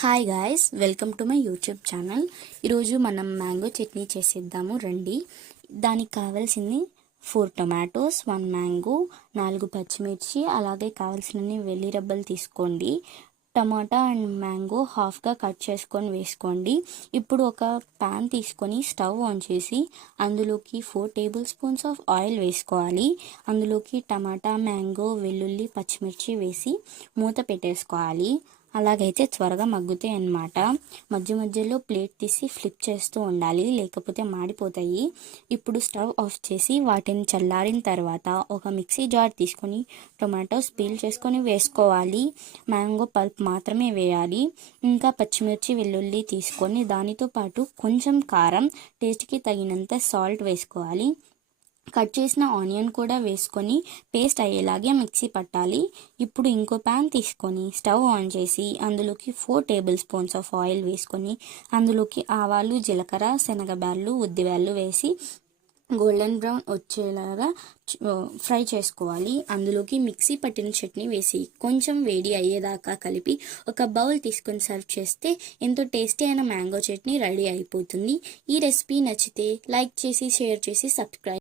Hi guys, welcome to my YouTube channel. ఈరోజు మనం mango chutney చేసేద్దాము రండి. దానికి కావాల్సింది 4 టొమాటోస్, 1 మ్యాంగో, 4 పచ్చిమిర్చి, అలాగే కావాల్సినన్ని వెల్లి రబ్బలు తీసుకోండి. టమాటా అండ్ మ్యాంగో హాఫ్గా కట్ చేసుకొని వేసుకోండి. ఇప్పుడు ఒక ప్యాన్ తీసుకొని స్టవ్ ఆన్ చేసి అందులోకి 4 టేబుల్ స్పూన్స్ ఆఫ్ ఆయిల్ వేసుకోవాలి. అందులోకి టమాటా, మ్యాంగో, వెల్లుల్లి, పచ్చిమిర్చి వేసి మూత పెట్టేసుకోవాలి. అలాగైతే త్వరగా మగ్గుతాయి అన్నమాట. మధ్య మధ్యలో ప్లేట్ తీసి ఫ్లిప్ చేస్తూ ఉండాలి, లేకపోతే మాడిపోతాయి. ఇప్పుడు స్టవ్ ఆఫ్ చేసి వాటిని చల్లారిన తర్వాత ఒక మిక్సీ జార్ తీసుకొని టొమాటోస్ పీల్ చేసుకొని వేసుకోవాలి. మ్యాంగో పల్ప్ మాత్రమే వేయాలి. ఇంకా పచ్చిమిర్చి, వెల్లుల్లి తీసుకొని దానితో పాటు కొంచెం కారం, టేస్ట్కి తగినంత సాల్ట్ వేసుకోవాలి. కట్ చేసిన ఆనియన్ కూడా వేసుకొని పేస్ట్ అయ్యేలాగే మిక్సీ పట్టాలి. ఇప్పుడు ఇంకో ప్యాన్ తీసుకొని స్టవ్ ఆన్ చేసి అందులోకి 4 టేబుల్ స్పూన్స్ ఆఫ్ ఆయిల్ వేసుకొని అందులోకి ఆవాలు, జీలకర్ర, శనగబ్యాళ్ళు, ఉద్దిబ్యాళ్ళు వేసి గోల్డెన్ బ్రౌన్ వచ్చేలాగా ఫ్రై చేసుకోవాలి. అందులోకి మిక్సీ పట్టిన చట్నీ వేసి కొంచెం వేడి అయ్యేదాకా కలిపి ఒక బౌల్ తీసుకొని సర్వ్ చేస్తే ఎంతో టేస్టీ అయిన మ్యాంగో చట్నీ రెడీ అయిపోతుంది. ఈ రెసిపీ నచ్చితే లైక్ చేసి, షేర్ చేసి, సబ్స్క్రైబ్